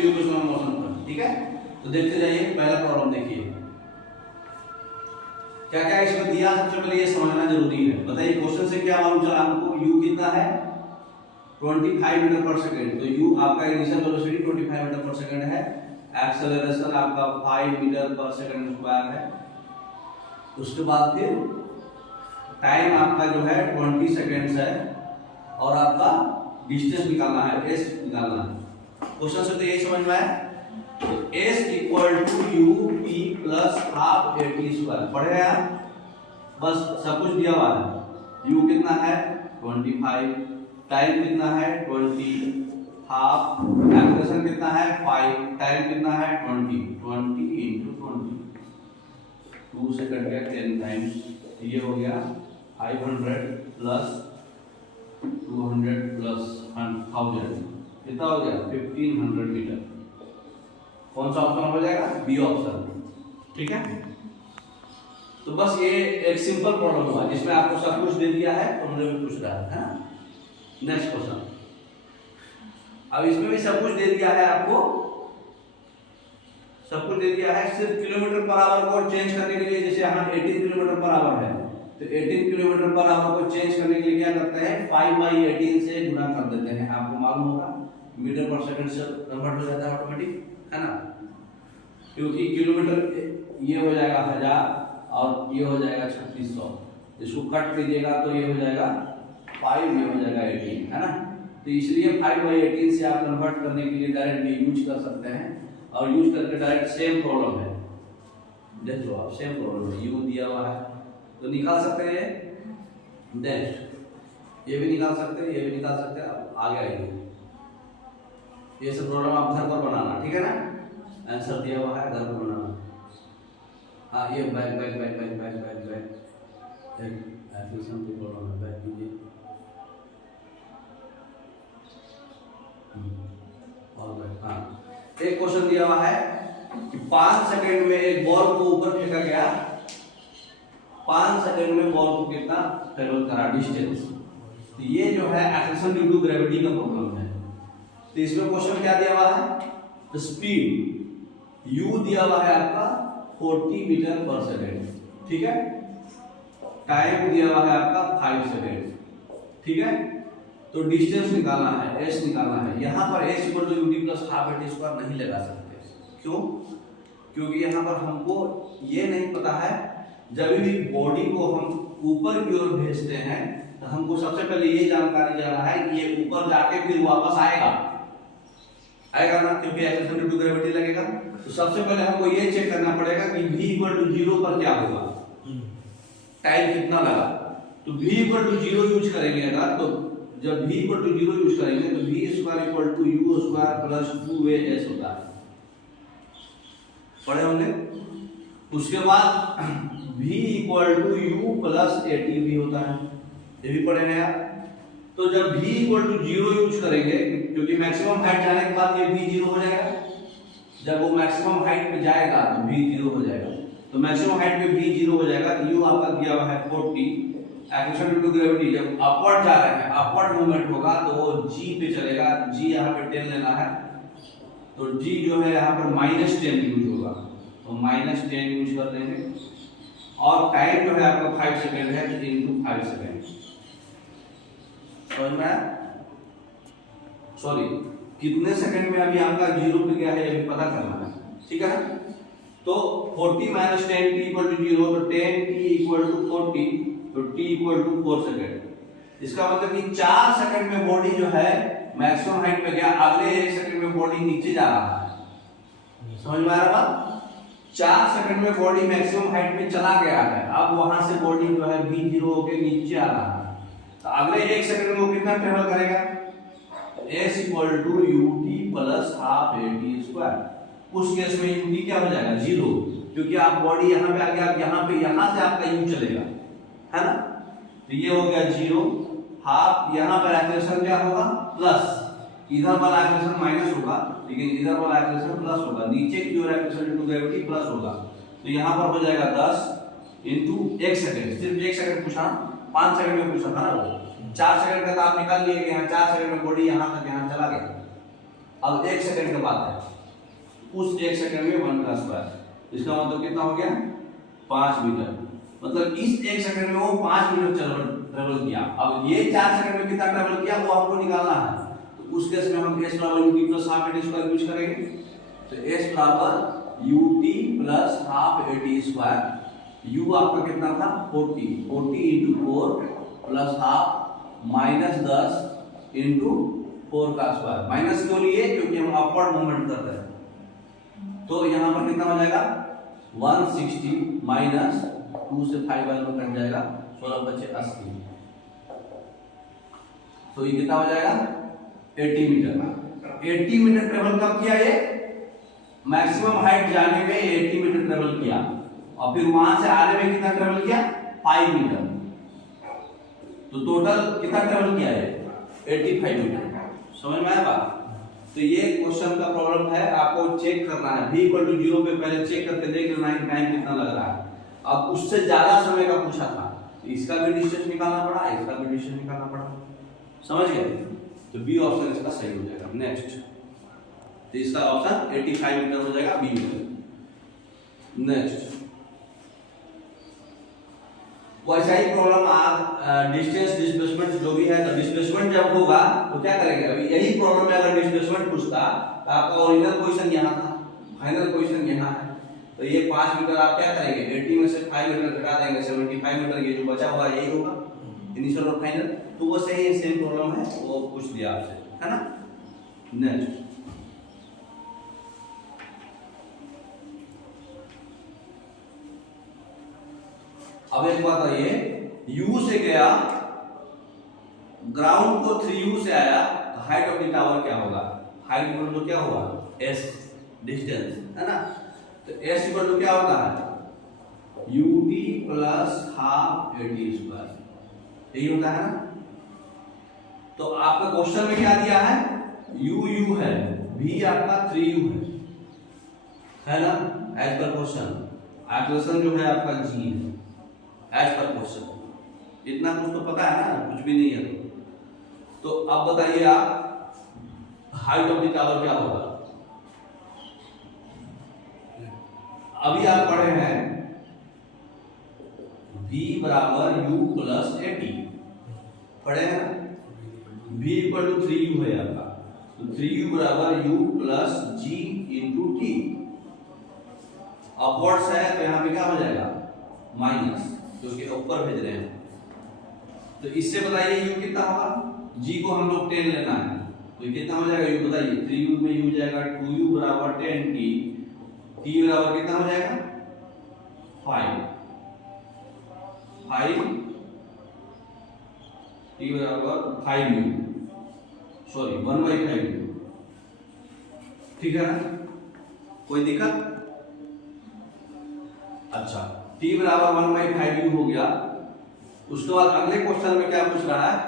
Equation of motion पर। ठीक है, तो देखते जाइए, पहला प्रॉब्लम देखिए क्या क्या इसमें दिया। सबसे पहले ये समझना जरूरी है। बताइए क्वेश्चन से क्या मालूम चला हमको, u कितना है 25 मीटर पर सेकंड। तो u आपका इनिशियल वेलोसिटी 25 मीटर पर सेकंड है, एक्सेलरेशन आपका 5 मीटर पर सेकंड स्क्वायर है। उसके बाद फिर टाइम आपका जो है 20 सेकंड्स है, और आपका डिस्टेंस निकालना है, s निकालना है। क्वेश्चन से तो यही समझ में आया। तो s equal to u p plus half a t square पढ़े हैं आप, बस सब कुछ दिया हुआ है। u कितना है 25, टाइम कितना है 20, हाफ एक्सेलरेशन कितना है 5, टाइम कितना है 20 into 20, 2 से कट गया 10 टाइम्स, ये हो गया 500 प्लस 200 प्लस 1000, कितना हो गया 1500 मीटर। कौन सा ऑप्शन हो जाएगा, बी ऑप्शन। ठीक है, तो बस ये एक सिंपल प्रॉब्लम हुआ जिसमें आपको सब कुछ दे दिया है, तो हमने भी पूछ रहा है। नेक्स्ट क्वेश्चन, अब इसमें भी सब कुछ दे दिया है आपको, सब कुछ दे दिया है। सिर्फ किलोमीटर पर आवर को चेंज करने के लिए, जैसे यहाँ 18 किलोमीटर पर आवर है, तो 18 किलोमीटर पर आवर को चेंज करने के लिए क्या करते हैं, 5/18 से गुणा कर देते हैं। आपको मालूम होगा मीटर पर सेकंड से कन्वर्ट हो जाता है ऑटोमेटिक, है ना, क्योंकि किलोमीटर ये हो जाएगा 1000 और ये हो जाएगा 3600। इसको कट कीजिएगा तो ये हो जाएगा 5, ये हो जाएगा 18, है ना। तो इसलिए 5/18 से आप कन्वर्ट करने के लिए डायरेक्ट यूज कर सकते हैं, और यूज करके डायरेक्ट सेम प्रॉब्लम है, देख लो आप, सेम प्रॉब्लम है, यू दिया हुआ है तो निकाल सकते हैं। नेक्स्ट ये भी निकाल सकते हैं, ये भी निकाल सकते हैं। आगे आइए, ये सब प्रॉब्लम आप घर पर बनाना, ठीक है ना, आंसर दिया हुआ है, घर पर बनाना। हाँ, ये back back back back back back back application की प्रॉब्लम है, बैक कीजिए। और बैक, हाँ, एक क्वेश्चन दिया हुआ है कि 5 सेकंड में एक बॉल को ऊपर फेंका गया, 5 सेकंड में बॉल को कितना ट्रेवल करा डिस्टेंस। तो ये जो है एक्सेलरेशन ड्यू टू ग्रेविटी का प्रॉब्लम है। तो इसमें क्वेश्चन क्या दिया हुआ है, स्पीड u दिया हुआ है आपका 40 मीटर पर सेकंड, ठीक है, टाइम दिया हुआ है आपका 5 सेकंड, ठीक है। तो डिस्टेंस निकालना है, s निकालना है। यहाँ पर s equal to ut plus half a t square नहीं लगा सकते, क्यों, क्योंकि यहाँ पर हमको ये नहीं पता है, जब भी बॉडी को हम ऊपर की ओर भेजते हैं तो हमको सबसे पहले ये जानकारी लेना है कि ये ऊपर जाके फिर वापस आएगा ना, क्योंकि एक्सेलरेशन ड्यू टू ग्रेविटी लगेगा। तो सबसे पहले हमको ये चेक करना पड़ेगा कि v इक्वल टू 0 पर क्या होगा, टाइम कितना लगा। तो v इक्वल टू 0 यूज करेंगे अगर, तो जब v इक्वल टू 0 यूज करेंगे तो v square equal to u square plus 2as होता है, पढ़े होंगे। उसके बाद v equal to u plus atv होता है, ये भी पढ़े हैं आप। तो जब v इक्वल टू 0 यूज करेंगे, क्योंकि मैक्सिमम हाइट जाने के बाद ये v 0 हो जाएगा, जब वो मैक्सिमम हाइट पे जाएगा तो v 0 हो जाएगा। तो मैक्सिमम हाइट पे v 0 हो जाएगा, तो u आपका दिया हुआ है 40, एक्सेलरेशन ड्यू टू ग्रेविटी जब अपवर्ड जा रहे हैं, अपवर्ड मूवमेंट होगा तो वो g पे चलेगा, g यहाँ पे 10 लेना है, तो g जो है यहाँ पर -10 यूज होगा, तो -10 यूज कर देंगे। और टाइम जो है आपका 5 सेकंड है, तो इनटू 5 सेकंड, समझ में आया। सॉरी, कितने सेकंड में अभी आपका 0 पे गया है ये भी पता करना है, ठीक है ना। तो 40 - 10 t इक्वल टू 0, तो 10 t इक्वल टू 40, तो t इक्वल टू 4 सेकंड। इसका मतलब कि 4 सेकंड में बॉडी जो है मैक्सिमम हाइट पे गया, अगले 1 सेकंड में बॉडी नीचे जा रहा है, समझ में आ रहा बात। 4 सेकंड में बॉडी मैक्सिमम हाइट पे चला गया है, अब वहां से बॉडी जो है v0 होके नीचे आ रहा है, तो अगले 1 सेकंड में वो कितना ट्रेवल करेगा, s equal to ut plus half a t square. उस केस में ut क्या हो जाएगा 0, क्योंकि आप बॉडी यहाँ पे आ गया, यहाँ पे यहाँ से आपका u चलेगा, है ना। तो ये हो गया 0, हाफ यहाँ पर एक्सेलरेशन क्या होगा प्लस, इधर वाला एक्सेलरेशन माइनस होगा, लेकिन इधर वाला एक्सेलरेशन प्लस होगा, नीचे की ओर acceleration due to gravity plus होगा। तो यहाँ पर हो जाएगा 10 इंटू 1 सेकंड, सिर्फ 1 सेकंड पूछा, 5 सेकंड में पूछा था ना वो, 4 सेकंड का तो आप निकाल लिए कि यहाँ 4 सेकंड में बॉडी यहाँ तक यहाँ चला गया, अब 1 सेकंड का बात है, उस 1 सेकंड में 1 का स्क्वायर, इसका मतलब कितना हो गया 5 मीटर। मतलब इस 1 सेकंड में वो 5 मीटर ट्रेवल किया। अब ये 4 सेकंड में कितना ट्रेवल किया वो आपको निकालना है। तो उस केस में हम s बराबर ut plus half at square use करेंगे। तो s बराबर ut plus half at square, u आपका कितना था 40, 40 into 4 plus half minus 10 into 4 का स्क्वायर। माइनस क्यों लिए? क्योंकि हम अपवर्ड मूवमेंट कर रहे हैं। तो यहाँ पर कितना हो जाएगा 160 माइनस 2 से 5 में कट जाएगा, 16 बचे 80। तो ये कितना हो जाएगा 80 मीटर। 80 मीटर ट्रेवल कब किया? ये मैक्सिमम हाइट जाने में 80 मीटर ट्रेवल किया, और फिर वहां से आने में कितना ट्रेवल किया 5 मीटर। तो टोटल कितना ट्रेवल किया है 85 मीटर। समझ में आया बात? तो ये क्वेश्चन का प्रॉब्लम है, आपको चेक करना है v = 0 पे पहले चेक करके देख लेना है टाइम कितना लग रहा है। अब उससे ज्यादा समय का पूछा था, इसका भी डिस्टेंस निकालना पड़ा, इसका भी डिस्टेंस निकालना पड़ा। समझ गए? तो बी ऑप्शन इसका सही हो जाएगा। नेक्स्ट, तो इसका ऑप्शन 85 मीटर हो जाएगा, बी में। नेक्स्ट, वैसा ही प्रॉब्लम आप डिस्टेंस डिस्प्लेसमेंट जो भी है, तो डिस्प्लेसमेंट जब होगा तो क्या करेंगे? अभी यही प्रॉब्लम में अगर डिस्प्लेसमेंट पूछता तो आपका ओरिजिनल पोजीशन यहाँ था, फाइनल पोजीशन यहाँ है। तो ये 5 मीटर आप क्या करेंगे 80 में से 5 मीटर घटा देंगे, 75 मीटर ये जो बचा हुआ यही होगा इनिशियल और फाइनल। तो वो सही सेम प्रॉब्लम है, वो पूछ दिया आपसे, है ना। नेक्स्ट, अब एक बात है, ये u से गया ग्राउंड को 3u से आया, तो हाइट ऑफ द टावर क्या होगा? हाइट इक्वल टू क्या होगा s, डिस्टेंस, है ना। तो s इक्वल टू क्या होता है ut plus half at square, यही होता है ना। तो आपका क्वेश्चन में क्या दिया है u है, v आपका 3u है ना, एज पर क्वेश्चन। एक्सेलरेशन जो है आपका g है एज पर क्वेश्चन। इतना कुछ तो पता है ना, कुछ भी नहीं है। तो अब बताइए आप हाइट ऑफ द टावर क्या होगा? अभी आप पढ़े हैं v बराबर u प्लस at, पढ़े हैं v इक्वल टू 3u है आपका, तो 3u बराबर u plus g into T. Upwards है तो यहाँ पे क्या हो जाएगा माइनस, क्योंकि ऊपर भेज रहे हैं। तो इससे बताइए u कितना होगा? g को हम लोग 10 लेना है, तो ये कितना हो जाएगा u बताइए। 3u में u जाएगा 2u बराबर 10t, t बराबर कितना हो जाएगा 5 t बराबर 5u, सॉरी 1/5u, ठीक है ना, कोई दिक्कत? अच्छा, t बराबर 1/5u हो गया। उसके बाद अगले क्वेश्चन में क्या पूछ रहा है?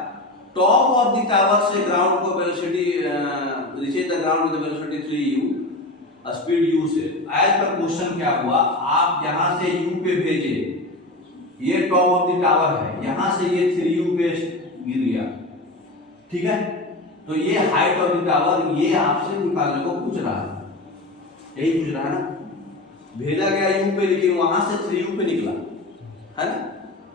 टॉप ऑफ द टावर से ग्राउंड को velocity reaches the ground with velocity 3u, speed u से। एज पर क्वेश्चन क्या हुआ, आप यहां से u पे भेजे, ये टॉप ऑफ द टावर है, यहां से ये 3u पे गिर गया, ठीक है। तो ये हाइट ऑफ द टावर ये आपसे निकालने को पूछ रहा है, यही पूछ रहा है ना। भेजा गया u पे, लेकिन वहां से 3u पे निकला, है ना।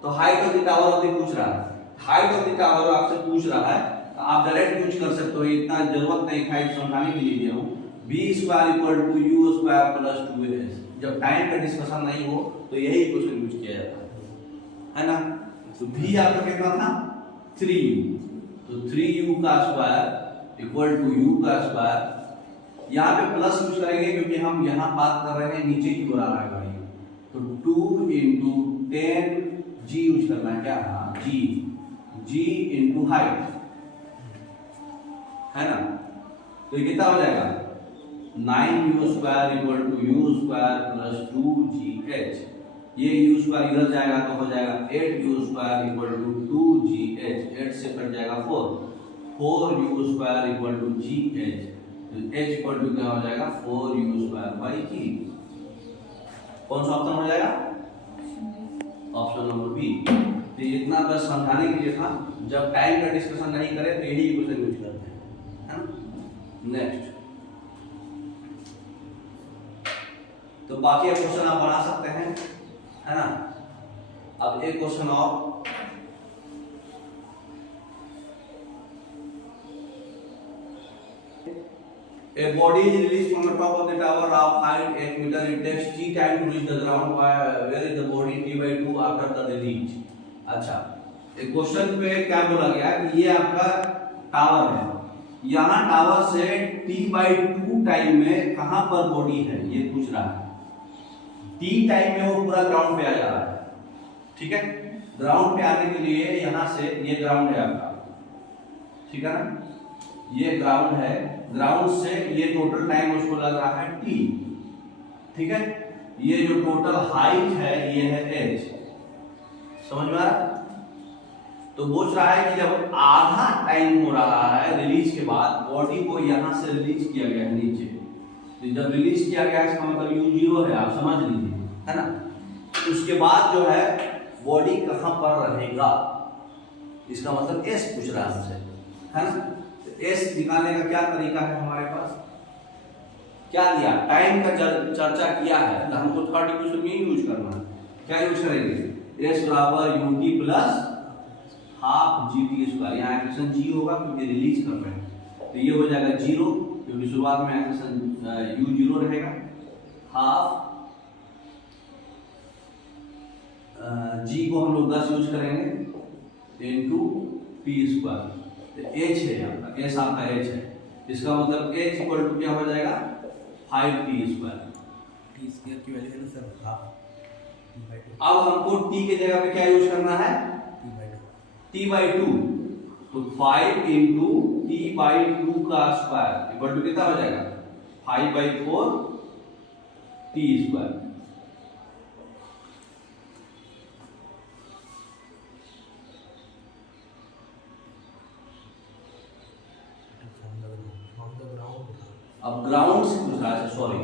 तो height of the tower of the पूछ रहा है, हाइट ऑफ द टावर आपसे पूछ रहा है, तो आप डायरेक्ट यूज कर सकते हो, इतना जरूरत नहीं हाइट समझाने के लिए दिया हूं। v square equal to u square plus 2s। जब टाइम का डिस्कशन नहीं हो तो यही क्वेश्चन यूज किया जाता है ना। तो v आपका कितना था 3u, तो 3u का स्क्वायर इक्वल टू u का स्क्वायर। यहाँ पे प्लस यूज करेंगे क्योंकि हम यहाँ बात कर रहे हैं नीचे की ओर आ रहा है गाड़ी, तो 2 into 10 g यूज करना है क्या? हाँ g into हाइट, है ना। तो ये कितना हो जाएगा 9u square equal to u square plus 2gh। ये u स्क्वायर इधर जाएगा तो हो जाएगा 8u square equal to 2gh, 8 से कट जाएगा 4u square equal to gh, तो h इक्वल टू क्या हो जाएगा 4u स्क्वायर बाई g। कौन सा ऑप्शन हो जाएगा? Option number B. तो इतना बस समझाने के लिए था, जब टाइम का डिस्कशन नहीं करें तो यही क्वेश्चन यूज करते हैं, है ना। नेक्स्ट, तो बाकी क्वेश्चन आप बना सकते हैं, है ना। अब एक क्वेश्चन और, a body is released from the top of the tower of height 8 meter. It takes t time to reach the ground. Where is the body t by 2 after the release? अच्छा, एक question पे क्या बोला गया कि ये आपका tower है, यहाँ टावर से t by 2 टाइम में कहाँ पर बॉडी है ये पूछ रहा है। t टाइम में वो पूरा ग्राउंड पे आ जा रहा है, ठीक है। ग्राउंड पे आने के लिए यहाँ से ये ग्राउंड है आपका, ठीक है ना, ये ग्राउंड है। ग्राउंड से ये टोटल टाइम उसको लग रहा है t, ठीक है। ये जो टोटल हाइट है ये है h, समझ में आ रहा। तो पूछ रहा है कि जब आधा टाइम हो रहा है रिलीज के बाद, बॉडी को यहां से रिलीज किया गया है नीचे, तो जब रिलीज किया गया इसका मतलब u0 है, आप समझ लीजिए, है ना। उसके बाद जो है बॉडी कहां पर रहेगा, इसका मतलब s पूछ रहा है हमसे, है ना। एस निकालने का क्या तरीका है हमारे पास, क्या दिया, टाइम का चर्चा किया है, तो हमको थर्ड इक्वेशन में यूज करना है। क्या यूज करेंगे, एस बराबर UT plus half G T square. यहाँ इक्वेशन जी होगा क्योंकि रिलीज कर रहे हैं, तो ये हो जाएगा 0, क्योंकि शुरुआत में इक्वेशन यू 0 रहेगा, हाफ जी को हम लोग 10 यूज करेंगे इनटू पी स्क्वायर। एच है आपका, एस आपका एच है, इसका मतलब एच इक्वल टू क्या हो जाएगा 5t स्क्वायर। टी स्क्वायर की वैल्यू है ना सर हाफ t/2। अब हमको t के जगह पे क्या यूज करना है t/2, तो 5 इंटू t/2 का स्क्वायर इक्वल टू कितना हो जाएगा 5/4 t स्क्वायर। अब ग्राउंड से पूछ रहा है, सॉरी,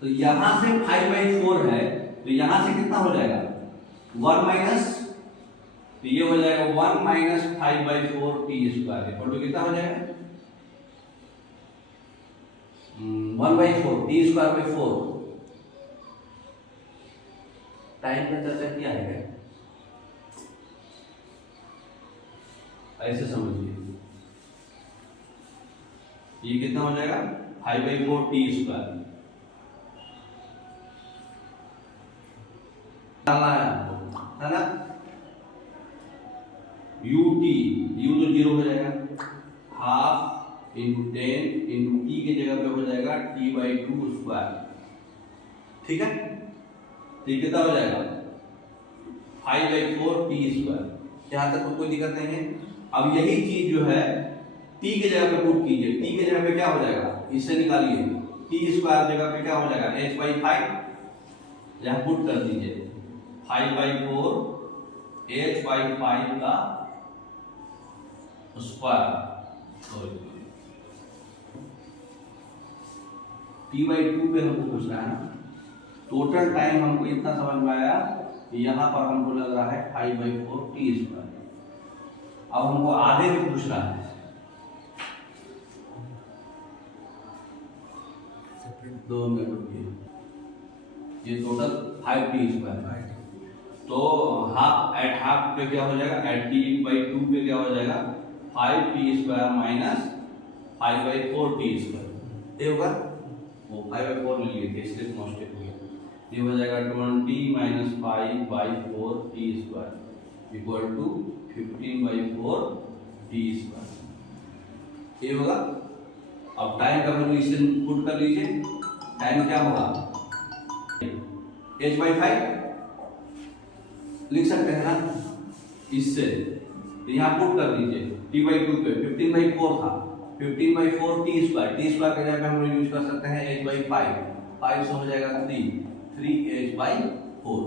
तो यहां से 5/4 है, तो यहां से कितना हो जाएगा 1 माइनस, तो ये हो जाएगा 1 minus 5/4 t square equal to कितना हो जाएगा 1/4 टी स्क्वायर बाई 4। टाइम का चर्चा किया है क्या, ऐसे समझिए, ये कितना हो जाएगा 5/4 टी स्क्वायर है ना। यू टी, यू तो 0 हो जाएगा, हाफ इंटू 10 इंटू टी के जगह पे हो जाएगा t/2 स्क्वायर, ठीक है। तो ये कितना हो जाएगा 5/4 टी स्क्वायर। यहां तक कोई दिक्कत नहीं है। अब यही चीज जो है t के जगह पे पुट कीजिए, t के जगह पे क्या हो जाएगा, इससे निकालिए, t स्क्वायर जगह पे क्या हो जाएगा h/5, यहां पुट कर दीजिए 5/4 h/5 का स्क्वायर, t/2 पे हमको पूछ रहा है ना। टोटल टाइम हमको इतना समझ में आया कि यहां पर हमको लग रहा है 5/4 टी स्क्वायर। अब हमको आधे में पूछ रहा है, 2 मिनट रुकिए, ये टोटल 5t स्क्वायर, तो हाफ एट हाफ पे क्या हो जाएगा, एट t/2 पे क्या हो जाएगा 5t square minus 5/4 t square. ये होगा वो 5/4 ले लिए थे इसलिए मोस्टेक हो गया। ये हो जाएगा 20 minus 5/4 t square equal to 15/4 t square. ये होगा। अब टाइम का वैल्यू इससे पुट कर लीजिए, टाइम क्या होगा h/5 लिख सकते हैं ना इससे, तो यहाँ पुट कर दीजिए t/2 पे 15/4 था, 15/4 t स्क्वायर, t स्क्वायर के जगह पे हम लोग यूज कर सकते हैं h/5, 5 से हो जाएगा 3h/4,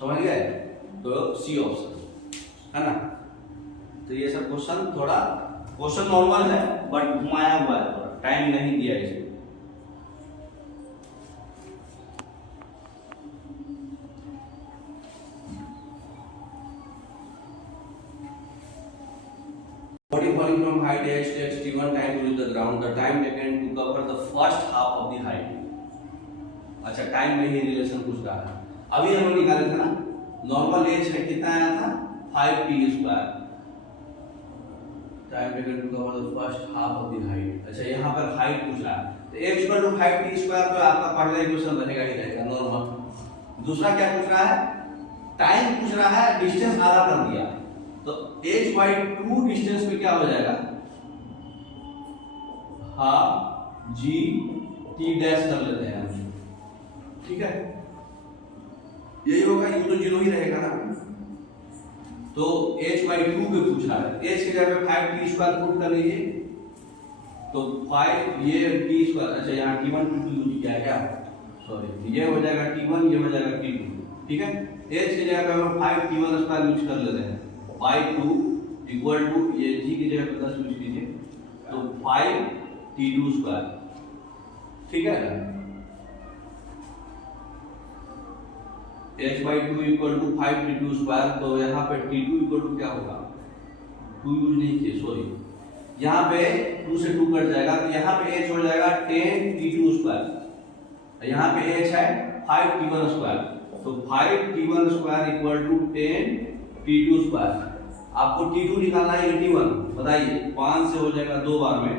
समझ गए। तो सी ऑप्शन है ना। तो ये सब क्वेश्चन थोड़ा क्वेश्चन नॉर्मल है बट घुमाया हुआ है, थोड़ा टाइम नहीं दिया इसमें। Body falling from height h takes t1 time to reach the ground. The time taken to cover the first half of the height. अच्छा टाइम में ही रिलेशन पूछ रहा है। अभी हम लोग निकाले थे ना, नॉर्मल एज है कितना आया था 5t², time taken to cover the first half of the height. अच्छा यहाँ पर हाइट पूछ रहा है तो h = 5t² तो आपका पहला इक्वेशन रहेगा ही रहेगा नॉर्मल। दूसरा क्या पूछ रहा है, टाइम पूछ रहा है, डिस्टेंस आधा कर दिया तो h/2 डिस्टेंस में क्या हो जाएगा, हाफ g t डैश कर लेते हैं हम, ठीक है यही होगा, ये तो 0 ही रहेगा ना। तो h/2 पे पूछ रहा है, h की जगह पे 5t² पुट कर लीजिए तो 5 ये t², अच्छा यहाँ t1 t2 यूज किया है क्या, सॉरी ये हो जाएगा t1 ये हो जाएगा t2, ठीक है। h की जगह पे हम 5t1² यूज कर लेते हैं, 5 इक्वल टू ये g की जगह पे 10 यूज कीजिए तो 5t2², ठीक है। h/2 इक्वल टू 5t2², तो यहाँ पे t2 इक्वल टू क्या होगा, 2 यूज नहीं किए सॉरी, यहाँ पे 2 से 2 कट जाएगा तो यहाँ पे h हो जाएगा 10t2², यहाँ पे h है 5t1², तो 5t1² इक्वल टू 10t2²। आपको t2 निकालना है 81, बताइए 5 से हो जाएगा 2 बार में,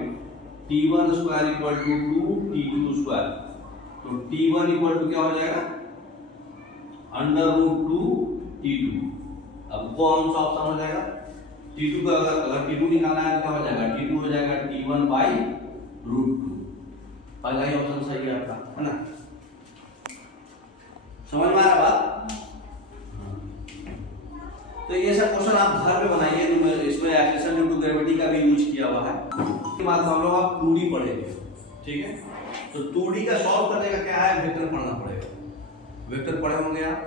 t1² इक्वल टू 2t2², तो t1 इक्वल टू क्या हो जाएगा √2t2। अब कौन सा ऑप्शन हो जाएगा, t2 का अगर t2 निकालना है तो क्या हो जाएगा, t2 हो जाएगा t1/√2, पहला ही ऑप्शन सही है आपका, है ना। समझ में आ रहा बात। तो ये सब क्वेश्चन आप घर में बनाइए, तो इसमें एक्सेलेरेशन ड्यू टू ग्रेविटी का भी यूज किया हुआ है। इसके बाद हम लोग आप 2D पढ़ेंगे, ठीक है। तो 2D का सॉल्व करने का क्या है, वेक्टर पढ़ना पड़ेगा। वेक्टर पढ़े होंगे आप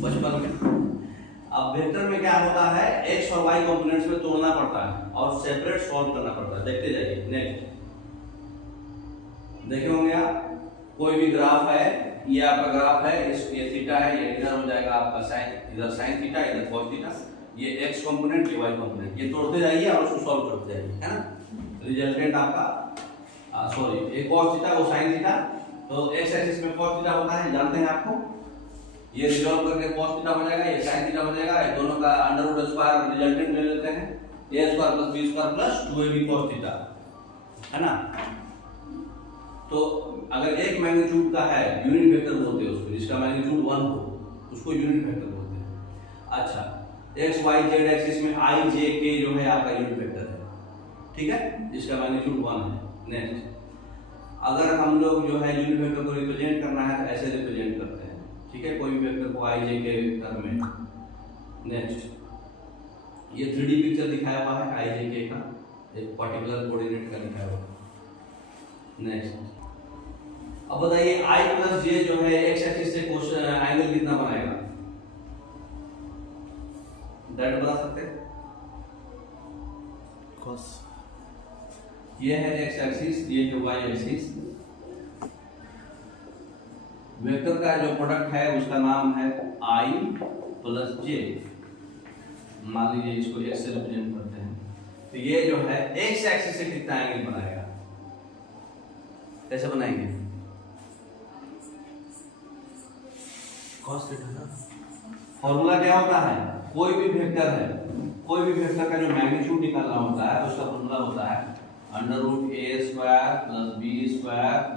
बचपन में। अब वेक्टर में क्या होता है, x और y कंपोनेंट्स में तोड़ना पड़ता है और सेपरेट सॉल्व करना पड़ता है। देखते जाइए नेक्स्ट, देखे होंगे आप, कोई भी ग्राफ है, ये आपका ग्राफ है, ये थीटा है, ये इधर हो जाएगा आपका साइन, इधर साइन थीटा, इधर cos थीटा, ये x कंपोनेंट, ये y कंपोनेंट, ये तोड़ते जाइए और उसको सॉल्व करते जाइए, है ना। रिजल्टेंट आपका सॉरी ये cos थीटा, वो sin थीटा, तो x एक्सिस में cos थीटा होता है, जानते हैं आपको, ये रिजॉल्व करके cos थीटा हो जाएगा, ये sin थीटा हो जाएगा, ये दोनों का √² रिजल्टेंट ले लेते हैं, a² + b² + 2ab cos theta, है ना। तो अगर एक मैग्नीट्यूड का है, यूनिट वेक्टर बोलते हैं उसको, जिसका मैग्नीट्यूड 1 हो उसको यूनिट वेक्टर बोलते हैं। अच्छा x y z एक्सिस में i j k जो है आपका यूनिट वेक्टर है, ठीक है, जिसका मैग्नीट्यूड 1 है। नेक्स्ट, अगर हम लोग जो है यूनिट वेक्टर को रिप्रेजेंट करना है तो ऐसे रिप्रेजेंट करते हैं, ठीक है, कोई भी वेक्टर को i j k वेक्टर में। नेक्स्ट, ये 3D पिक्चर दिखाया हुआ है i j k का, एक पर्टिकुलर कोऑर्डिनेट का दिखाया हुआ है। नेक्स्ट, अब बताइए i + j जो है x एक्सिस से एंगल कितना बनाएगा, दैट बता सकते हैं। cos, ये है x एक्सिस, ये है y एक्सिस, वेक्टर का जो प्रोडक्ट है उसका नाम है i + j, मान लीजिए इसको x से रिप्रेजेंट करते हैं, तो ये जो है x एक्सिस से कितना एंगल बनाएगा, कैसे बनाएंगे, cos थीटा ना। फॉर्मूला क्या होता है, कोई भी वेक्टर है, कोई भी वेक्टर का जो मैग्नीट्यूड निकालना होता है उसका फॉर्मूला होता है √a² + b²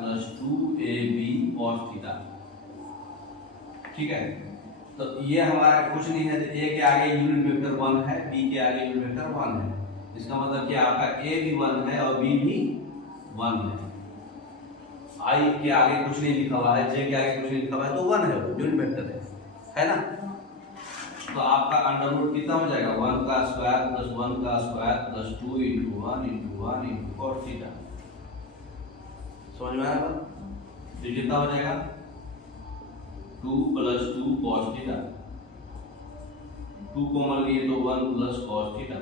+ 2ab cos theta, ठीक है। तो ये हमारा कुछ नहीं है, तो a के आगे यूनिट वेक्टर 1 है, b के आगे यूनिट वेक्टर 1 है, इसका मतलब कि आपका a भी 1 है और b भी 1 है। i के आगे कुछ नहीं लिखा हुआ है, j के आगे कुछ नहीं लिखा हुआ है, तो 1 है, वो यूनिट वेक्टर है ना। तो आपका अंडर रूट कितना हो जाएगा, 1 का स्क्वायर + 1 का स्क्वायर + 2 × 1 × 1 × cos थीटा। समझ में आया बात। ये कितना हो जाएगा 2 + 2 cos थीटा, 2 कॉमन लिए तो 1 + cos थीटा,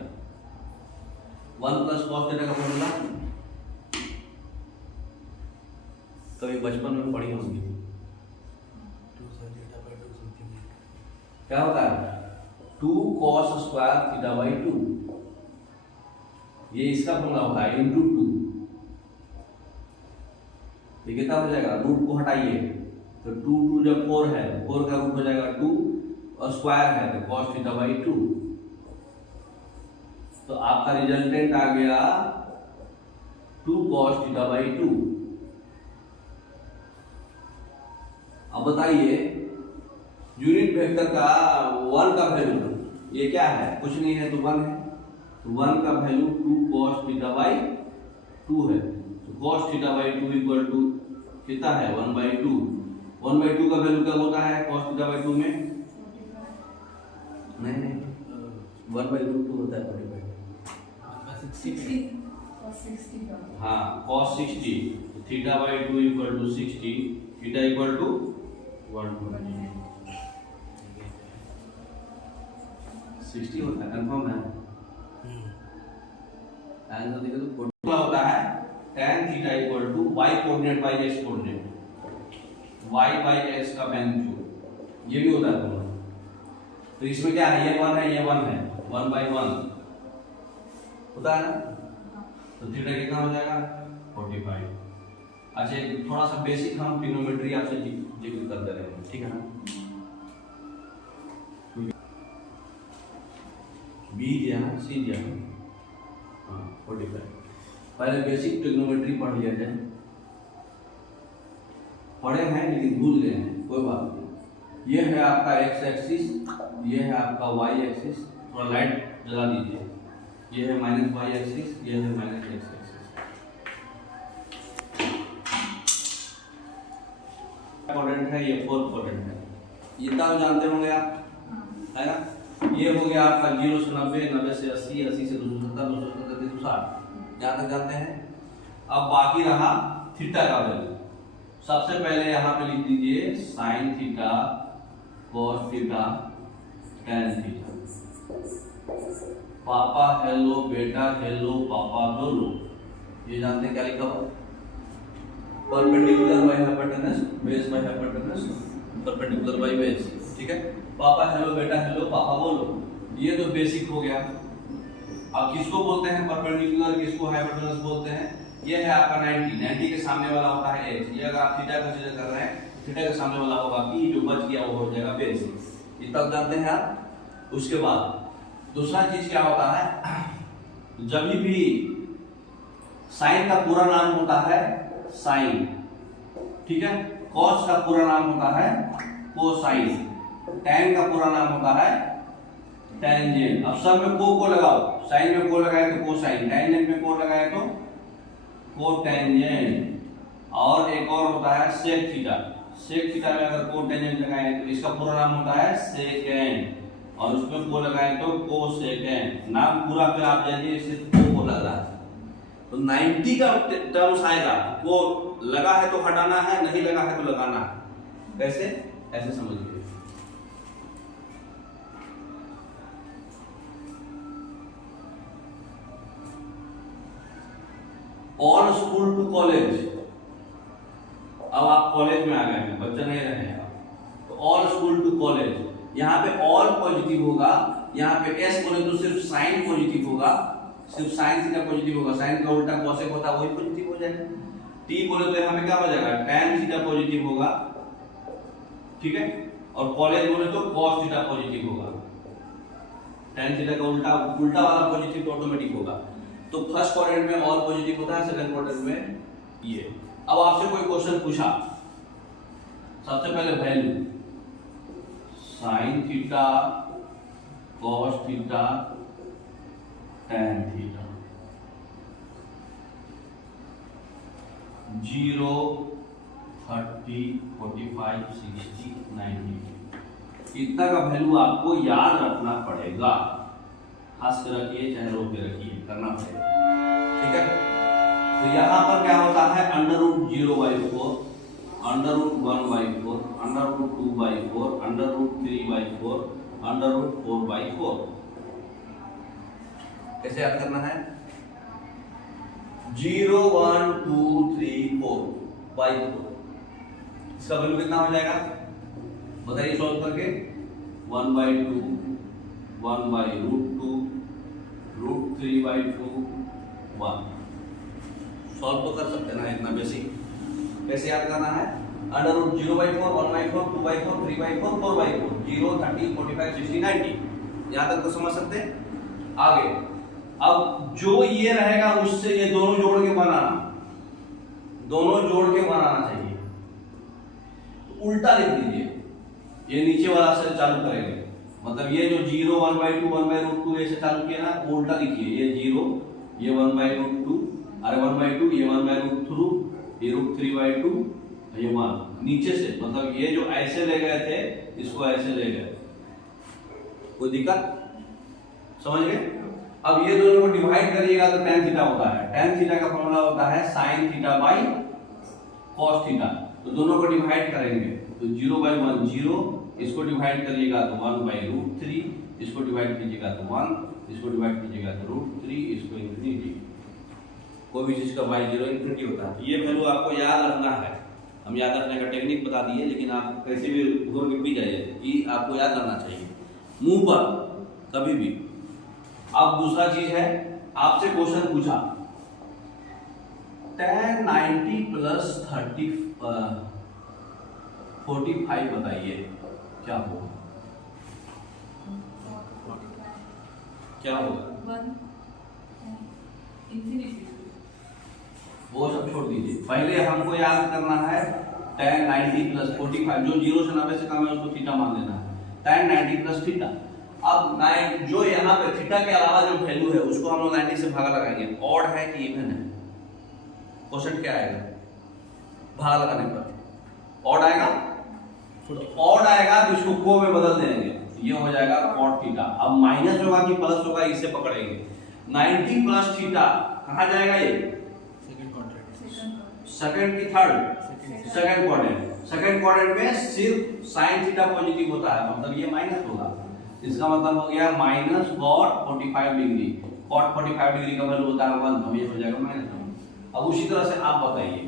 1 + cos थीटा का फॉर्मूला कभी बचपन में पढ़ी होंगी, क्या होता है 2 cos² θ/2, ये इसका फॉर्मूला होता है × 2। ये कितना हो जाएगा, रूट को हटाइए तो 2 जब 4 है, 4 का रूट हो जाएगा 2 और स्क्वायर है तो cos थीटा बाई 2। तो आपका रिजल्टेंट आ गया 2 cos थीटा बाई 2। अब बताइए यूनिट वेक्टर का 1 का वैल्यू ये क्या है, कुछ नहीं है तो 1 है, तो 1 का वैल्यू 2 cos थीटा बाई 2 है। तो cos theta by 2 equal to कितना है 1/2। 1/2 का वैल्यू क्या होता है cos थीटा बाई 2 में? नहीं 1/2 होता है 45। हाँ cos 60 theta by 2 equal to 60, theta equal to 1/2 60 होता है, कंफर्म है? आंसर देखो तो क्या होता है tan theta equal to y coordinate by x coordinate, y by x का मैग्नीट्यूड, ये भी होता है दोनों। तो इसमें क्या है, ये 1 है, ये 1 है, 1/1 होता है ना, तो थीटा कितना हो जाएगा 45। अच्छा थोड़ा सा बेसिक हम ट्रिग्नोमेट्री आपसे जिक्र कर दे रहे हैं, ठीक है ना। बी दिया ना, सी दिया ना, हाँ 45। पहले बेसिक ट्रिग्नोमेट्री पढ़ लिया जाए, पढ़े हैं लेकिन भूल गए हैं, कोई बात नहीं। ये है आपका x एक्सिस, ये है आपका y एक्सिस, थोड़ा लाइट जला दीजिए। ये है -y एक्सिस, ये है -x एक्सिस। क्वाड्रेंट है, ये 4 क्वाड्रेंट है, ये तो जानते होंगे आप, है ना। ये हो गया आपका 0 से 90, 90 से 80, 80 से 270, 270 से 260, जहाँ तक जानते हैं। अब बाकी रहा थीटा का वैल्यू। सबसे पहले यहाँ पे लिख दीजिए sine theta cos theta tan theta. पापा हेलो, बेटा हेलो, पापा बोलो, ये जानते हैं क्या लिखा हुआ, perpendicular by hypotenuse, base by hypotenuse, perpendicular by base, ठीक है। पापा हेलो, बेटा हेलो, पापा बोलो, ये तो बेसिक हो गया। अब किसको बोलते हैं परपेंडिकुलर, किसको हाइपोटेनस बोलते हैं? ये है आपका 90 के सामने वाला होता है x। ये अगर आप थीटा कंसीडर कर रहे हैं, थीटा के सामने वाला होगा p, जो बच गया वो हो जाएगा बेस। इतना जानते हैं आप। उसके बाद दूसरा चीज क्या होता है, जब भी साइन का पूरा नाम होता है साइन, ठीक है। कॉस का पूरा नाम होता है कोसाइन, टैन का पूरा नाम होता है टेंजेंट। अब सब में को लगाओ, साइन में को लगाए तो कोसाइन, टेंजेंट में को लगाए तो कोटेंजेंट। और एक और होता है सेक थीटा, सेक थीटा में अगर कोटेंजेंट लगाए तो इसका पूरा नाम होता है सेकेंड, और उसमें को लगाए तो कोसेकेंड। नाम पूरा पे आप जाइए, सिर्फ को लग रहा है तो 90 का टर्म्स आएगा, को लगा है तो हटाना है, नहीं लगा है तो लगाना है। कैसे? ऐसे समझिए। ऑल स्कूल टू कॉलेज, अब आप कॉलेज में आ गए हैं, बच्चे नहीं रहे हैं आप, तो ऑल स्कूल टू कॉलेज, यहाँ पे ऑल पॉजिटिव होगा, यहाँ पे एस बोले तो सिर्फ साइन पॉजिटिव होगा, सिर्फ साइन थीटा पॉजिटिव होगा, साइन का उल्टा कोसेक होता है वही पॉजिटिव हो जाएगा। टी बोले तो यहाँ पे क्या हो जाएगा, टैन थीटा पॉजिटिव होगा, ठीक है। और कॉलेज बोले तो कॉस थीटा पॉजिटिव होगा, टैन थीटा का उल्टा वाला पॉजिटिव तो ऑटोमेटिक होगा। तो फर्स्ट क्वाड्रेंट में ऑल पॉजिटिव होता है, सेकंड क्वाड्रेंट में ये। अब आपसे कोई क्वेश्चन पूछा, सबसे पहले value sine theta cos theta tan theta, 0 30 45 60 90, इतना का वैल्यू आपको याद रखना पड़ेगा। हंस के रखिए चाहे रो के रखिए, करना पड़ेगा, ठीक है। तो यहाँ पर क्या होता है, √0/4, √1/4, √2/4, √3/4, √4/4। कैसे याद करना है, 0 1 2 3 4/4, इसका वैल्यू कितना हो जाएगा बताइए सॉल्व करके, 1/2, 1/√2, √3/2, 1। सॉल्व तो कर सकते हैं ना, इतना बेसिक। कैसे याद करना है, अंडर रूट 0/4, 1/4, 2/4, 3/4, 4/4, 0, 30, 45, 60, 90। यहाँ तक तो समझ सकते हैं। आगे अब जो ये रहेगा उससे ये दोनों जोड़ के बनाना, दोनों जोड़ के बनाना चाहिए। उल्टा लिख दीजिए, ये नीचे वाला से चालू करेंगे, मतलब ये जो 0, 1/2, 1/√2 ऐसे चालू किया ना, वो उल्टा लिखिए। ये 0, ये 1/√2, अरे 1/2, ये 1/√3, ये √3/2, ये 1 नीचे से, मतलब ये जो ऐसे ले गए थे इसको ऐसे ले गए। कोई दिक्कत? समझ गए? अब ये दोनों को डिवाइड करिएगा तो tan थीटा होता है। tan थीटा का फॉर्मूला होता है sin theta by cos theta. तो दोनों को डिवाइड करेंगे तो 0/1 0, इसको डिवाइड करिएगा तो 1/√3, इसको डिवाइड कीजिएगा तो 1, इसको डिवाइड कीजिएगा तो √3, इसको इंफिनिटी। कोई भी चीज का बाई 0 इंफिनिटी होता है। ये वैल्यू आपको याद रखना है। हम याद रखने का टेक्निक बता दिए, लेकिन आप कैसे भी घूर के भी जाइए कि आपको याद रखना चाहिए मुंह पर कभी भी। अब दूसरा चीज है, आपसे क्वेश्चन पूछा tan 90 प्लस 45 बताइए क्या होगा? क्या होगा? वो सब छोड़ दीजिए, पहले हमको याद करना है tan 90 प्लस 45, जो 0 से 90 से कम है उसको थीटा मान लेना है। tan 90 plus theta. अब 9 जो यहाँ पे थीटा के अलावा जो वैल्यू है उसको हम लोग 90 से भागा लगाएंगे। ऑड है कि इवन है? क्वेश्चन क्या आएगा भागा लगाने पर? ऑड आएगा, तो ऑड आएगा तो इसको को में बदल देंगे, ये हो जाएगा cot थीटा। अब माइनस होगा कि प्लस होगा इसे पकड़ेंगे। 90 प्लस थीटा कहाँ जाएगा? ये सेकंड की third, second quadrant. Second quadrant में सिर्फ sin थीटा पॉजिटिव होता है, मतलब ये माइनस होगा। इसका मतलब हो गया minus cot 45 degree. cot 45 degree का वैल्यू होता है 1, तो ये हो जाएगा -1। अब उसी तरह से आप बताइए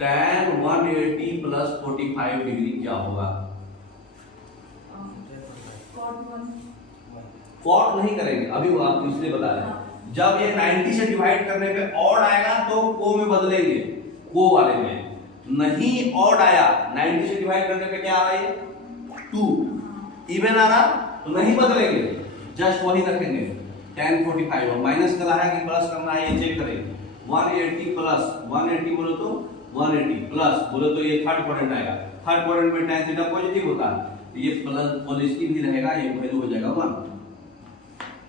tan 180 प्लस 45 डिग्री क्या होगा? cot नहीं करेंगे अभी, वो आप इसलिए बता रहे हैं। जब ये 90 से डिवाइड करने पे ऑड आएगा तो को में बदलेंगे, को वाले में। नहीं ऑड आया, 90 से डिवाइड करने पे क्या आ रहा है? 2। इवन आ रहा तो नहीं बदलेंगे, जस्ट वही रखेंगे tan 45। और माइनस करना है कि प्लस करना है ये चेक करेंगे। 180 प्लस 180 बोलो तो 180 प्लस बोलो तो ये थर्ड क्वाड्रेंट आएगा। थर्ड क्वाड्रेंट में tan थीटा पॉजिटिव होता है, तो ये प्लस पॉजिटिव भी रहेगा, ये वैल्यू हो जाएगा 1।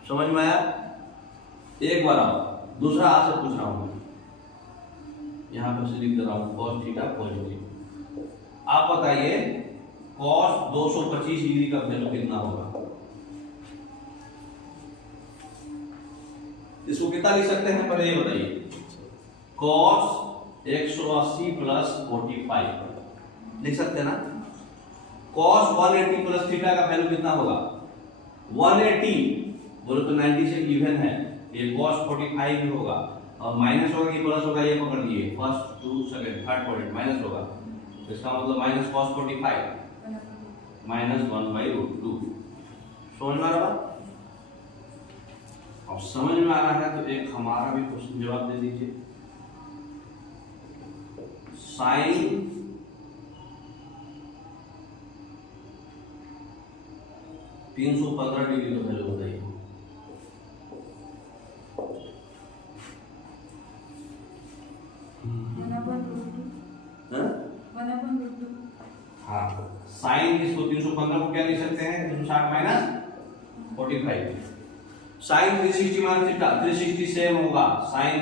समझ में आया? एक बार आओ, दूसरा आपसे पूछ रहा हूं, यहां पर लिख दे रहा हूं cos थीटा पॉजिटिव। आप बताइए cos 225 डिग्री का वैल्यू कितना होगा? इसको कितना लिख सकते हैं पहले ये बताइए। cos 180 प्लस 45 लिख सकते हैं ना? cos 180 प्लस थीटा का वैल्यू कितना होगा? 180 बोलो तो 90 से इवन है, ये cos 45 भी होगा। और माइनस होगा कि प्लस होगा ये पकड़ लिए, first to second third quadrant minus होगा, तो इसका मतलब माइनस cos 45 माइनस 1/√2। समझ में आ रहा? अब समझ में आ रहा है तो एक हमारा भी क्वेश्चन जवाब दे दीजिए। साइन 315 डिग्री का वैल्यू बताइए। हाँ, साइन इसको 315 को क्या लिख सकते हैं? 360 minus 45। Sine 360 minus theta, 360 same होगा साइन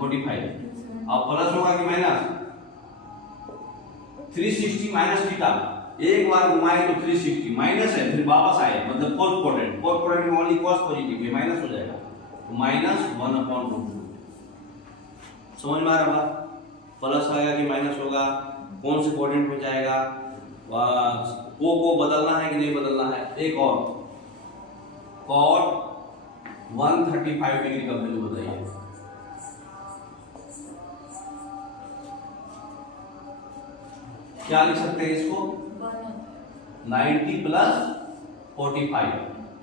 45। अब प्लस होगा कि माइनस? 360 माइनस थीटा, एक बार घुमाए तो 360 माइनस है, फिर वापस आए, मतलब फोर्थ क्वाड्रेंट में ओनली cos पॉजिटिव, ये माइनस हो जाएगा, तो -1/√2। समझ में आ रहा बात? प्लस आएगा कि माइनस होगा, कौन से क्वाड्रेंट में जाएगा, को बदलना है कि नहीं बदलना है। एक और cot 135 डिग्री का वैल्यू बताइए। क्या लिख सकते हैं इसको? 90 प्लस 45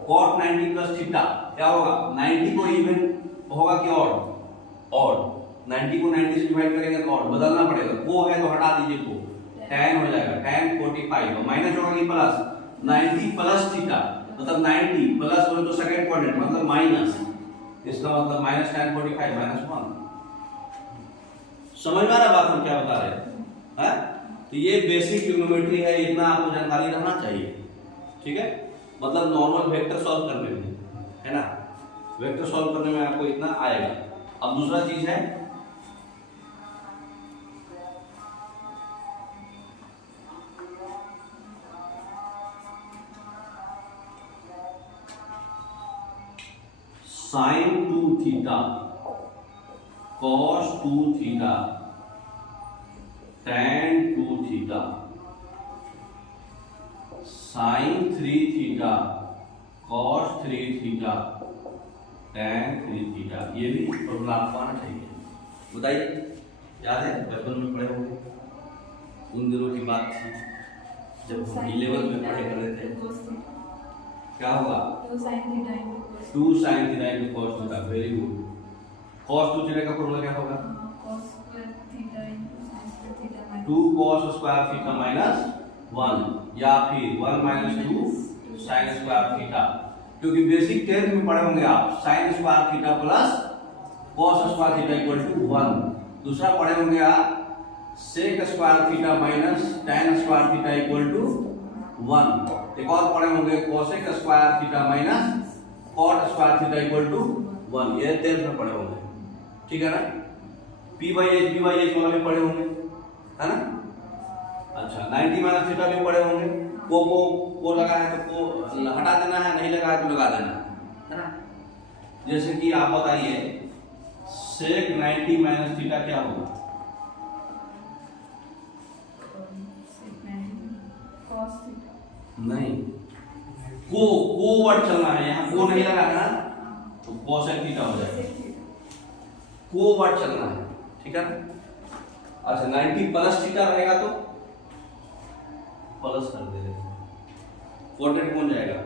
cot 90 प्लस थीटा क्या होगा? 90 को इवन होगा कि ऑड? ऑड। 90 को 90 से डिवाइड करेंगे तो और बदलना पड़ेगा, को है तो हटा दीजिए को, tan हो जाएगा tan 45 और माइनस होगा कि प्लस 90 प्लस थीटा, मतलब 90 प्लस बोले तो सेकंड क्वाड्रेंट मतलब माइनस, इसका मतलब माइनस tan 45 माइनस 1। समझ में आ रहा बात हम क्या बता रहे हैं? तो ये बेसिक ट्रिग्नोमेट्री है, इतना आपको जानकारी रहना चाहिए, ठीक है। मतलब नॉर्मल वेक्टर सॉल्व करने में, है ना, वेक्टर सॉल्व करने में आपको इतना आएगा। अब दूसरा चीज है sin 2 theta cos 2 theta tan 2 theta sin 3 theta cos 3 theta tan 3 theta, ये भी फॉर्मूला आपको आना चाहिए। बताइए, याद है बचपन में पढ़े होंगे, उन दिनों की बात थी जब हम 11 में पढ़े कर रहे थे। क्या होगा? 2 sin theta 2 sin theta into cos theta, very good. cos 2 theta का फॉर्मूला क्या होगा? cos square theta into sin square theta minus 2 cos square theta minus 1 या फिर 1 माइनस 2 sin स्क्वायर थीटा, क्योंकि बेसिक 10th में पढ़े होंगे आप sin square theta plus cos square theta equal to 1। दूसरा पढ़े होंगे आप sec square theta minus tan square theta equal to 1। एक और पढ़े होंगे cosec square theta minus cot square theta equal to 1, ये 10th में पढ़े होंगे, ठीक है ना। p by h b by h वाला भी पढ़े होंगे, है ना। अच्छा 90 माइनस थीटा भी पढ़े होंगे, को लगा है तो को हटा देना है, नहीं लगा है तो लगा देना है ना। जैसे कि आप बताइए sec 90 माइनस थीटा क्या होगा? sec 90 cos theta नहीं, को वर्ड चलना है, यहाँ को नहीं लगाना तो cosec थीटा हो जाएगा, sec theta को वर्ड चलना है, ठीक है। अच्छा 90 प्लस थीटा रहेगा तो प्लस कर दे, क्वाड्रेंट कौन जाएगा?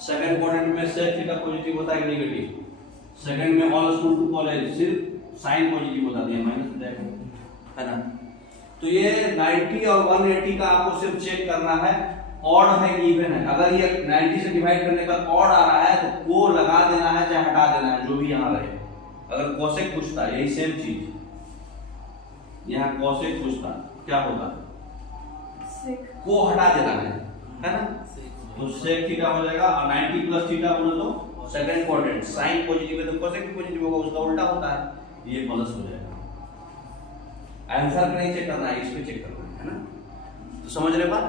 सेकंड क्वाड्रेंट में sec थीटा पॉजिटिव होता है नेगेटिव, सेकंड में ऑल स्क्वायर टू कॉलेज सिर्फ साइन पॉजिटिव होता है, माइनस हो जाएगा, है ना। तो ये 90 और 180 का आपको सिर्फ चेक करना है ऑड है इवन है। अगर ये 90 से डिवाइड करने पर ऑड आ रहा है तो को लगा देना है चाहे हटा देना है, जो भी यहाँ रहे। अगर कोसेक पूछता है, यही सेम चीज यहाँ कोसेक पूछता क्या होगा? को हटा देना है ना। तो सेक थीटा हो जाएगा और 90 प्लस थीटा बोले तो सेकंड क्वाड्रेंट, साइन पॉजिटिव है तो कोसेक भी पॉजिटिव होगा, उसका उल्टा होता है, ये प्लस हो जाएगा। आंसर पे नहीं चेक करना है, इस पे चेक करना है ना। तो समझ रहे बात?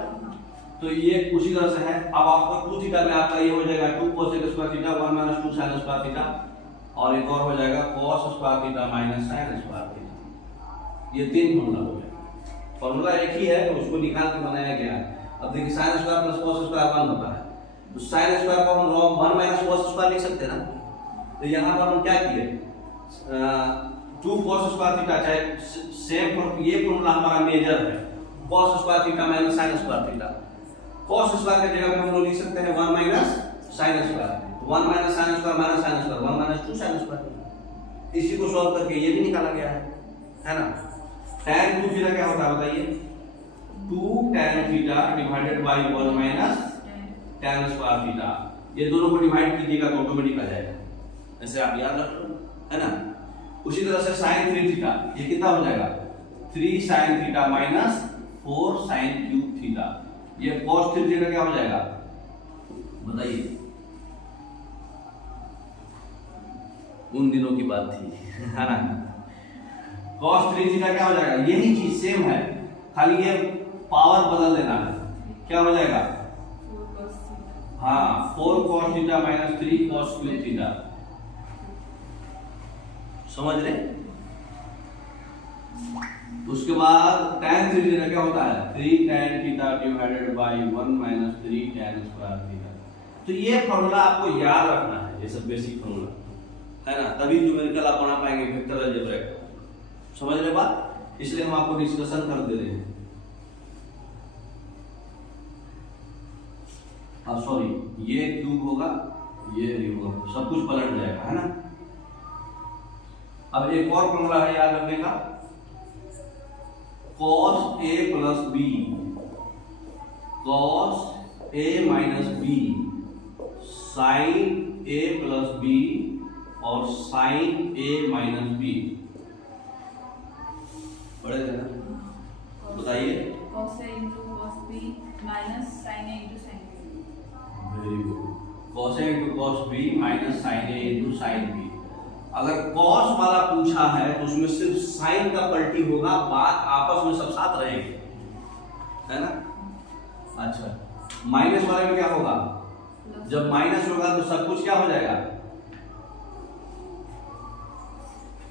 तो ये उसी तरह से है। अब आपको 2 थीटा में आपका ये हो जाएगा 2 cosec square theta 1 minus 2 sin square theta, और एक और हो जाएगा cos square theta minus sin square theta. ये 3 फॉर्मूला हो गया। फॉर्मूला एक ही है तो उसको निकाल के बनाया गया है। अब देखिए sin square plus cos square 1 होता है, तो sin स्क्वायर को हम log 1 माइनस cos स्क्वायर लिख सकते हैं ना। तो यहाँ पर हम क्या किए, 2 cos स्क्वायर थीटा, चाहे सेम ये फॉर्मूला हमारा मेजर है, cos square theta minus sin square theta. cos square की जगह पे हम लोग लिख सकते हैं 1 minus sin square, 1 minus sin square minus sin square 1 minus 2 sin square. इसी को सॉल्व करके ये भी निकाला गया है ना। tan 2 थीटा क्या होता है बताइए? 2 tan theta divided by 1 minus tan square theta. ये दोनों को डिवाइड कीजिएगा तो ऑटोमेटिक आ जाएगा, ऐसे आप याद रख लो, है ना। उसी तरह से sin 3 थीटा, ये कितना हो जाएगा? 3 sin theta minus 4 sin cube theta. ये cos 3 थीटा क्या हो जाएगा बताइए? उन दिनों की बात थी, है ना। cos 3 थीटा क्या हो जाएगा? यही चीज सेम है, खाली ये पावर बदल देना है। क्या हो जाएगा? 4 cos theta हाँ 4 cos theta minus 3 cos cube theta. समझ रहे? उसके बाद tan 3 थीटा क्या होता है? 3 tan theta divided by 1 minus 3 tan square theta. तो ये फॉर्मूला आपको याद रखना है, ये सब बेसिक फॉर्मूला है ना, तभी न्यूमेरिकल आप बना पाएंगे वेक्टर अलजेब्रा को। समझ रहे बात? इसलिए हम आपको डिस्कशन कर दे रहे हैं। अब सॉरी, ये क्यूब होगा, ये नहीं होगा, सब कुछ पलट जाएगा, है ना। अब एक और फॉर्मूला है याद रखने का, cos a plus B, cos a minus B, sin a plus B और sin a माइनस बी। पढ़े थे ना? बताइए। cos a into cos b minus sin a into sin b। Very good. cos a into cos b minus sin a into sin b। अगर cos वाला पूछा है तो उसमें सिर्फ sin का पलटी होगा, बात आपस में सब साथ रहेंगे, है ना? अच्छा, माइनस वाले में क्या होगा? जब माइनस होगा तो सब कुछ क्या हो जाएगा?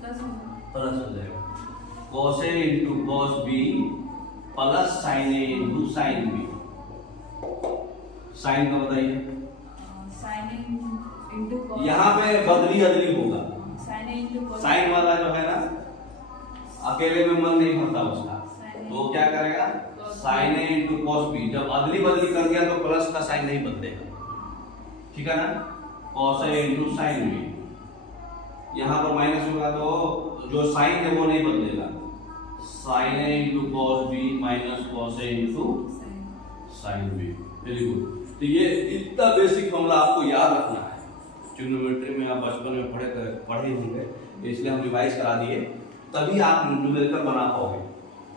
प्लस हो जाएगा। cos a into cos b plus sin a into sin b। sin का बताइए। sin a into cos, यहाँ पे बदली अदली होगा। sin a into cos, sine वाला जो है ना, अकेले में मन नहीं भरता उसका, Sin A तो क्या करेगा? cos sign a into cos B. जब अदली बदली कर दिया तो प्लस का साइन नहीं बदलेगा, ठीक है ना? Cos a into sine B. यहाँ पर माइनस होगा तो जो साइन है वो नहीं बदलेगा, sine a into cos b minus cos a into sin। Sine b. Very good. तो ये इतना बेसिक फॉर्मूला आपको याद रखना है। ट्रिग्नोमेट्री में आप बचपन में पढ़े होंगे, इसलिए हम रिवाइज करा दिए, तभी आप न्यूमेरिकल बना पाओगे।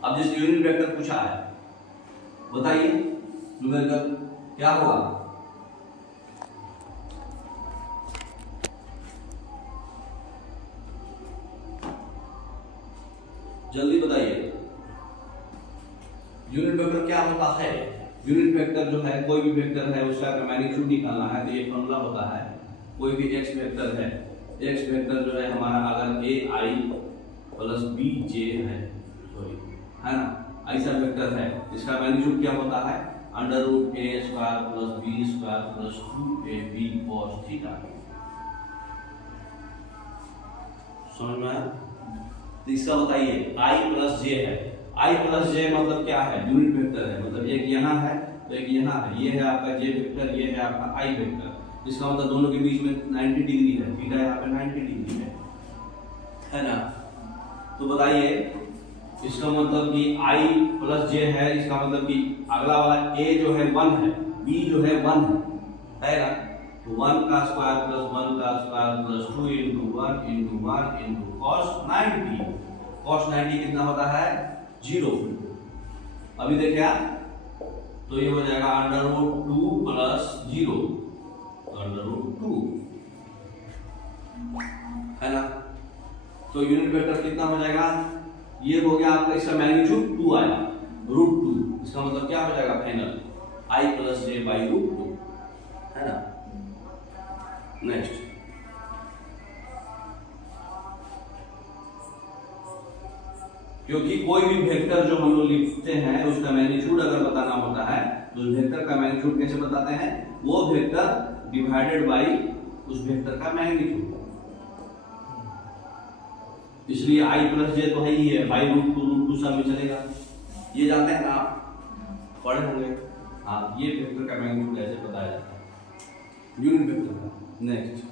अब जैसे यूनिट वेक्टर पूछा है, बताइए न्यूमेरिकल क्या होगा? जल्दी बताइए, यूनिट वेक्टर क्या होता है? यूनिट वेक्टर जो है, कोई भी वेक्टर है उसका मैग्नीट्यूड निकालना है तो ये फॉर्मूला होता है। कोई भी एक्स वेक्टर है, एक्स वेक्टर जो है हमारा अगर ए आई प्लस बी जे है, सॉरी, है ना, ऐसा वेक्टर है, इसका मैग्नीट्यूड क्या होता है? Under root a square plus b square plus 2ab cos theta. समझ में आया? तो इसका बताइए, i प्लस जे है, i प्लस जे मतलब क्या है? यूनिट वेक्टर है, मतलब एक यहाँ है तो एक यहाँ है, ये है आपका जे वेक्टर, ये है आपका i वेक्टर। इसका मतलब दोनों के बीच में 90 डिग्री है, थीटा यहाँ पे 90 डिग्री है ना? तो बताइए, इसका मतलब कि i प्लस जे है, इसका मतलब कि अगला वाला a जो है 1 है, b जो है 1 है ना? तो 1 का स्क्वायर प्लस 1 का square plus 2 into 1 into 1 into cos 90। cos 90 कितना होता है? 0। अभी देखिए आप, तो ये हो जाएगा under root 2 plus 0, under root 2, है ना? तो यूनिट वेक्टर कितना हो जाएगा? ये हो गया आपका, इसका मैग्नीट्यूड 2 आया, रूट 2। इसका मतलब क्या हो जाएगा final? i plus J by root 2, है ना? नेक्स्ट, क्योंकि कोई भी वेक्टर जो हम लोग लिखते हैं उसका मैग्नीट्यूड अगर बताना होता है तो उस वेक्टर का मैग्नीट्यूड कैसे बताते हैं? वो वेक्टर डिवाइडेड बाय उस वेक्टर का मैग्नीट्यूड। इसलिए i प्लस जे तो है ही है, बाई रूट 2 सब में चलेगा, ये जानते हैं ना आप, पढ़े होंगे। हाँ, ये वेक्टर का मैग्नीट्यूड कैसे बताया जाता है? यूनिट वेक्टर का। नेक्स्ट,